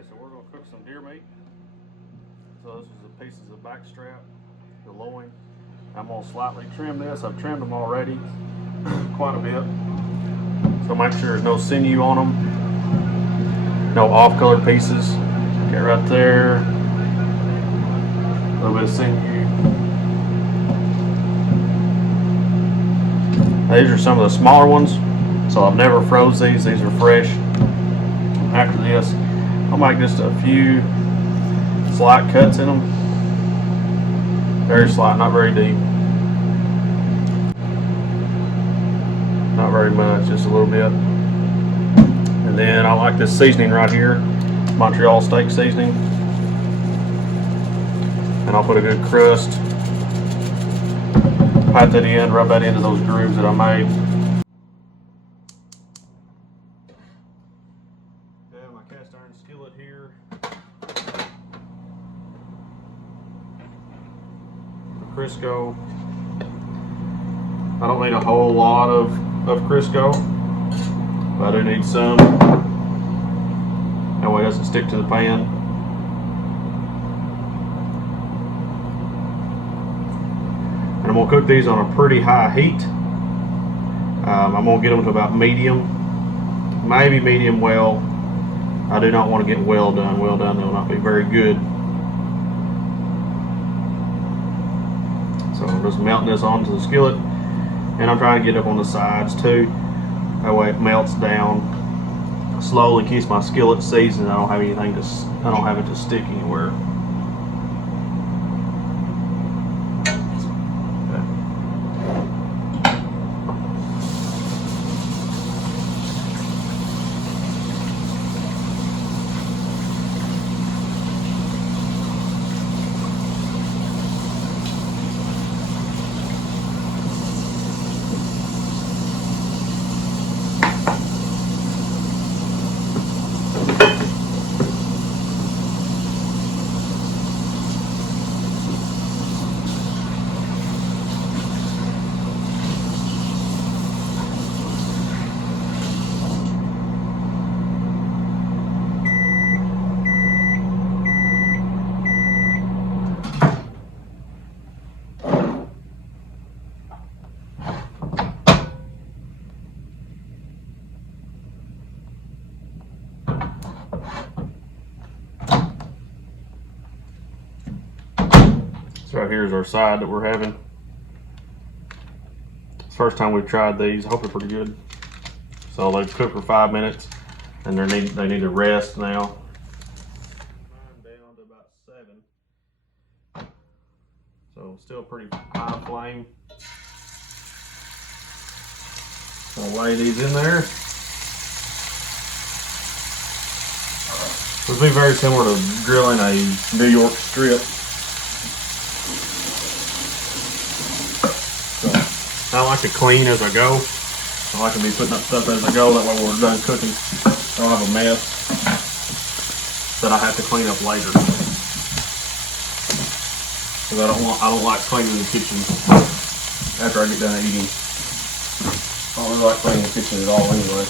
Okay, so we're going to cook some deer meat. So this is the pieces of backstrap, the loin. I'm going to slightly trim this. I've trimmed them already quite a bit. So make sure there's no sinew on them. No off-color pieces. Okay, right there. A little bit of sinew. These are some of the smaller ones. So I've never froze these. These are fresh. After this, I'll make just a few slight cuts in them. Very slight, not very deep. Not very much, just a little bit. And then I like this seasoning right here, Montreal steak seasoning. And I'll put a good crust. Pat that in, rub that into those grooves that I made. Okay, my cast iron skillet here. Crisco. I don't need a whole lot of Crisco, but I do need some. That way it doesn't stick to the pan. And I'm going to cook these on a pretty high heat. I'm going to get them to about medium, maybe medium well. I do not want to get well done. Well done, they'll not be very good. So I'm just melting this onto the skillet, and I'm trying to get up on the sides too. That way it melts down slowly, keeps my skillet seasoned. I don't have anything to, I don't have it to stick anywhere. So right here is our side that we're having. It's the first time we've tried these. I hope they're pretty good. So they've cooked for 5 minutes, and they need to rest now. Mine down to about 7. So still pretty high flame. So I'll lay these in there. This will be very similar to grilling a New York strip. I like to clean as I go. I like to be putting up stuff as I go. That way when we're done cooking, I don't have a mess that I have to clean up later. Because I don't like cleaning the kitchen after I get done eating. I don't really like cleaning the kitchen at all anyway.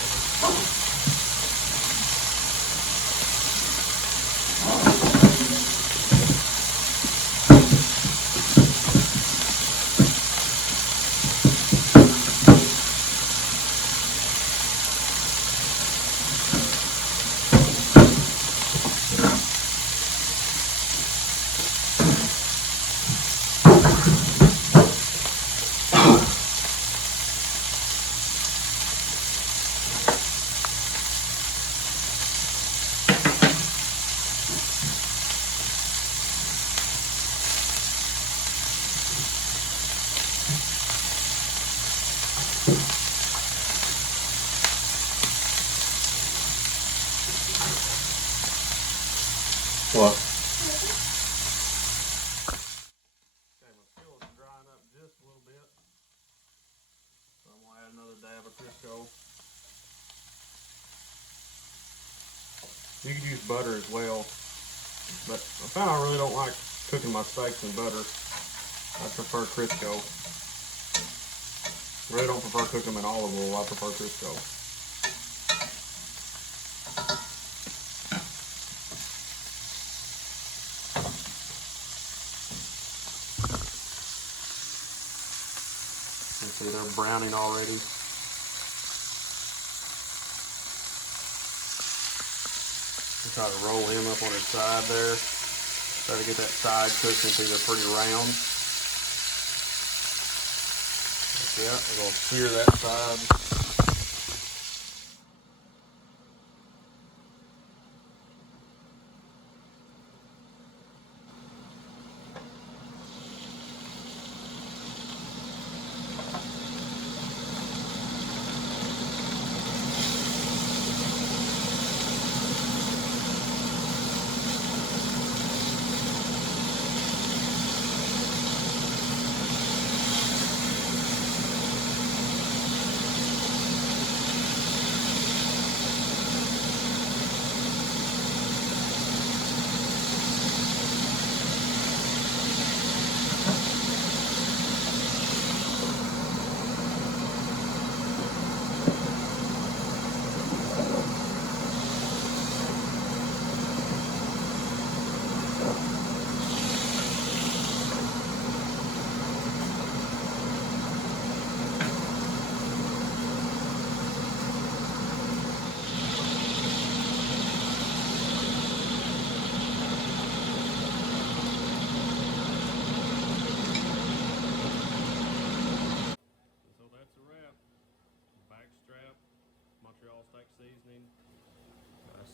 What? Okay, my skillet's drying up just a little bit. So I'm going to add another dab of Crisco. You could use butter as well, but I found I really don't like cooking my steaks in butter. I prefer Crisco. I really don't prefer cooking them in olive oil. I prefer Crisco. See, they're browning already. Try to roll him up on his side there. Try to get that side cooked until they're pretty round. Yeah, we're going to sear that side.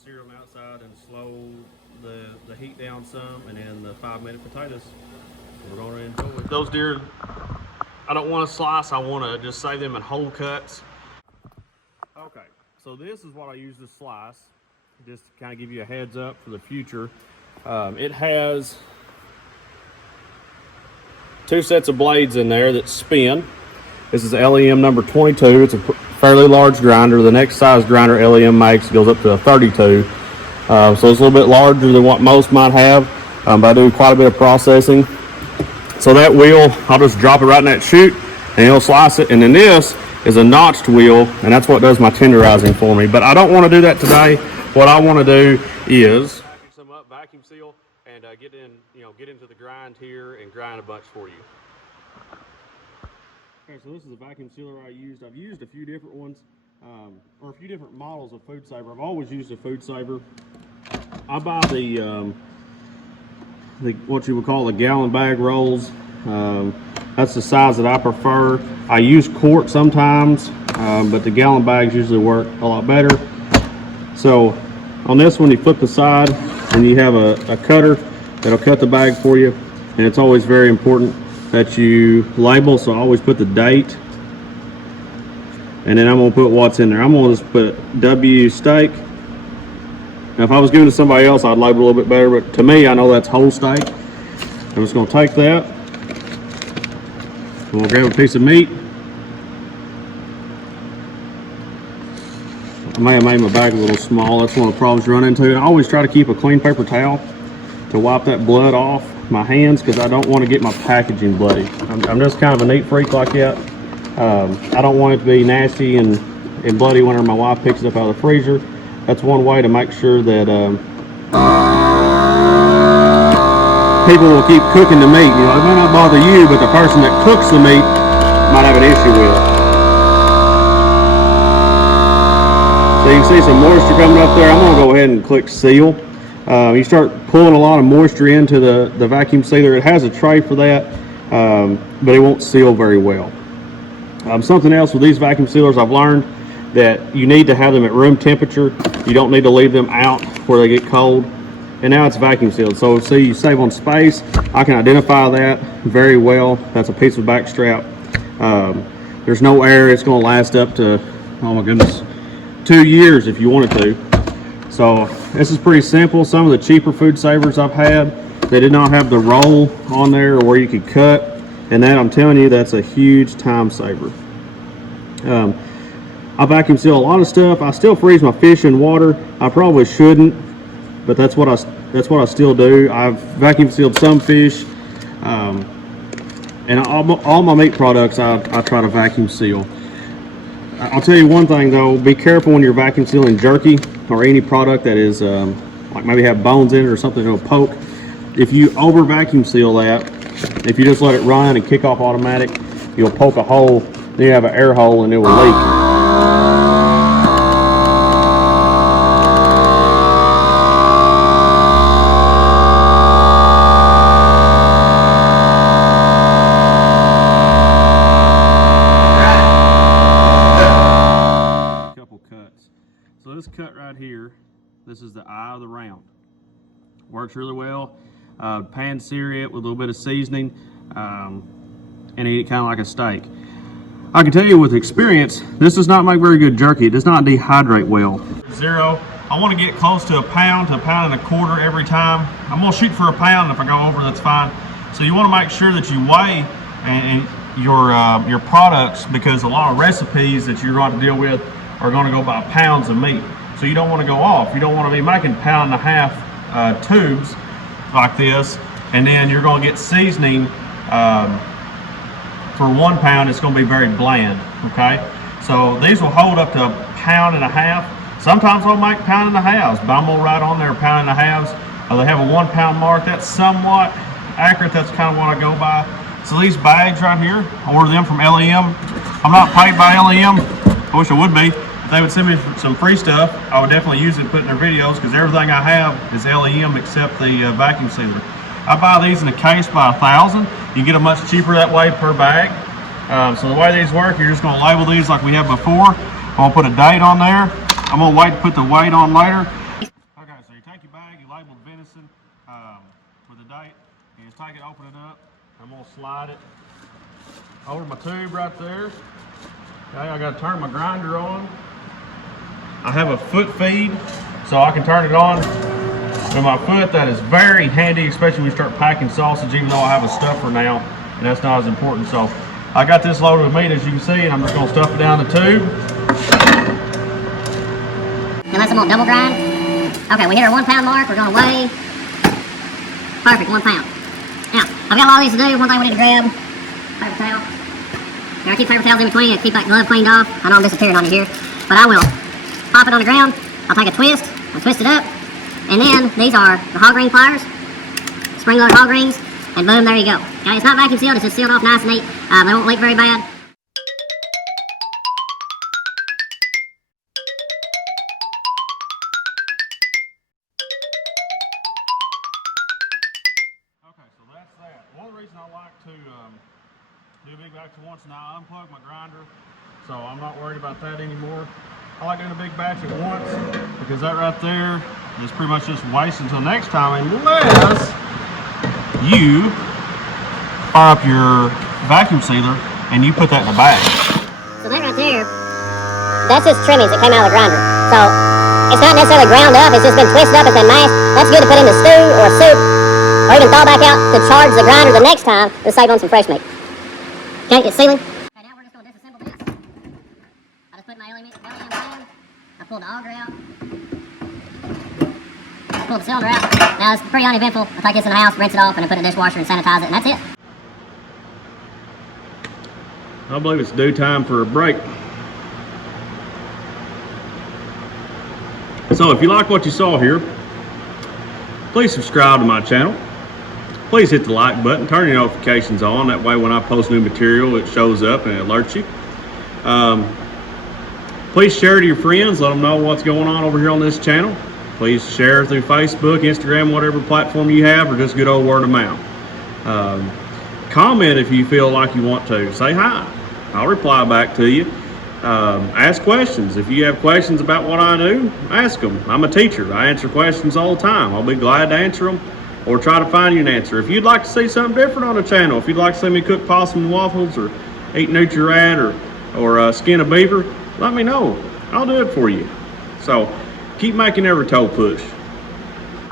Sear them outside and slow the heat down some, and then the 5-minute potatoes. We're going to enjoy it. Those deer, I don't want to slice, I want to just save them in whole cuts. Okay, so this is what I use to slice, just to kind of give you a heads up for the future. It has 2 sets of blades in there that spin. This is LEM number 22. It's a fairly large grinder. The next size grinder LEM makes goes up to a 32. So it's a little bit larger than what most might have, but I do quite a bit of processing. So that wheel, I'll just drop it right in that chute and it'll slice it. And then this is a notched wheel, and that's what does my tenderizing for me. But I don't want to do that today. What I want to do is vacuum some up, vacuum seal, and get into the grind here and grind a bunch for you. Okay, so this is a vacuum sealer I used. I've used a few different ones, or a few different models of Food Saver. I've always used a Food Saver. I buy the what you would call the gallon bag rolls. That's the size that I prefer. I use quart sometimes, but the gallon bags usually work a lot better. So on this one, you flip the side and you have a cutter that'll cut the bag for you. And it's always very important that you label, so I always put the date, and then I'm going to put what's in there. I'm going to just put W steak. Now if I was giving it to somebody else, I'd label a little bit better, but to me, I know that's whole steak. I'm just going to take that, and we'll grab a piece of meat. I may have made my bag a little small. That's one of the problems you run into. And I always try to keep a clean paper towel to wipe that blood off my hands, because I don't want to get my packaging bloody. I'm just kind of a neat freak like that. I don't want it to be nasty and bloody whenever my wife picks it up out of the freezer. That's one way to make sure that people will keep cooking the meat. It might not bother you, but the person that cooks the meat might have an issue with it. So you can see some moisture coming up there. I'm going to go ahead and click seal. You start pulling a lot of moisture into the vacuum sealer. It has a tray for that, but it won't seal very well. Something else with these vacuum sealers, I've learned that you need to have them at room temperature. You don't need to leave them out where they get cold. And now it's vacuum sealed. So see, you save on space. I can identify that very well. That's a piece of backstrap. There's no air. It's going to last up to, oh my goodness, 2 years if you wanted to. So this is pretty simple. Some of the cheaper Food Savers I've had, they did not have the roll on there where you could cut, and that, I'm telling you, that's a huge time saver. I vacuum seal a lot of stuff. I still freeze my fish in water. I probably shouldn't, but that's what I still do. I've vacuum sealed some fish, and all my meat products I try to vacuum seal. I'll tell you one thing though, be careful when you're vacuum sealing jerky or any product that is like maybe have bones in it or something that'll poke. If you over vacuum seal that, if you just let it run and kick off automatic, you'll poke a hole Then you have an air hole and it will leak. So this cut right here, this is the eye of the round. Works really well. Pan sear it with a little bit of seasoning and eat it kind of like a steak. I can tell you with experience, this does not make very good jerky. It does not dehydrate well. Zero. I want to get close to a pound and a quarter every time. I'm going to shoot for a pound. If I go over, that's fine. So you want to make sure that you weigh and your products, because a lot of recipes that you're going to deal with are going to go by pounds of meat. So you don't want to go off. You don't want to be making 1.5 pound tubes like this, and then you're going to get seasoning for 1 pound. It's going to be very bland. Okay, so these will hold up to 1.5 pounds. Sometimes I'll make 1.5 pounds, but I'm going to write on there 1.5 pounds. They have a 1 pound mark. That's somewhat accurate. That's kind of what I go by. So these bags right here, I order them from LEM. I'm not paid by LEM. I wish I would be. If they would send me some free stuff, I would definitely use it and put in their videos, because everything I have is LEM except the vacuum sealer. I buy these in a case by 1,000. You get them much cheaper that way per bag. So the way these work, you're just going to label these like we have before. I'm going to put a date on there. I'm going to wait to put the weight on later. Okay, so you take your bag, you label the venison with a date, and you take it, open it up. I'm going to slide it over my tube right there. Okay, I got to turn my grinder on. I have a foot feed, so I can turn it on with my foot. That is very handy, especially when you start packing sausage, even though I have a stuffer now, and that's not as important. So I got this loaded with meat, as you can see, and I'm just going to stuff it down the tube. Unless I'm on double grind. Okay, we hit our 1 pound mark. We're going to weigh. Perfect, 1 pound. Now, I've got a lot of these to do. One thing we need to grab, paper towel. I keep paper towels in between and keep that glove cleaned off. I know I'm disappearing on you here, but I will pop it on the ground. I'll take a twist, I'll twist it up, and then these are the hog ring pliers, spring loaded hog rings, and boom, there you go. Okay, it's not vacuum sealed, it's just sealed off nice and neat. They won't leak very bad. Okay, so that's that. One reason I like to do a big batch at once, now I unplug my grinder, so I'm not worried about that anymore. I like doing a big batch at once, because that right there is pretty much just waste until next time, unless you fire up your vacuum sealer and you put that in a bag. So that right there, that's just trimmings that came out of the grinder. So it's not necessarily ground up, it's just been twisted up, it's been mashed. That's good to put in the stew or soup, or even thaw back out to charge the grinder the next time to save on some fresh meat. Okay, it's sealing. Okay, now we're just going to disassemble this. I just put my LEM in, I pulled the auger out, I pulled the cylinder out. Now it's pretty uneventful. I take this in the house, rinse it off, and then put it in the dishwasher and sanitize it, and that's it. I believe it's due time for a break. So if you like what you saw here, please subscribe to my channel. Please hit the like button, turn your notifications on. That way when I post new material, it shows up and it alerts you. Please share to your friends. Let them know what's going on over here on this channel. Please share through Facebook, Instagram, whatever platform you have, or just good old word of mouth. Comment if you feel like you want to. Say hi. I'll reply back to you. Ask questions. If you have questions about what I do, ask them. I'm a teacher. I answer questions all the time. I'll be glad to answer them or try to find you an answer. If you'd like to see something different on the channel, if you'd like to see me cook possum and waffles or eat nutria rat or skin a beaver, let me know. I'll do it for you. So keep making every toe push.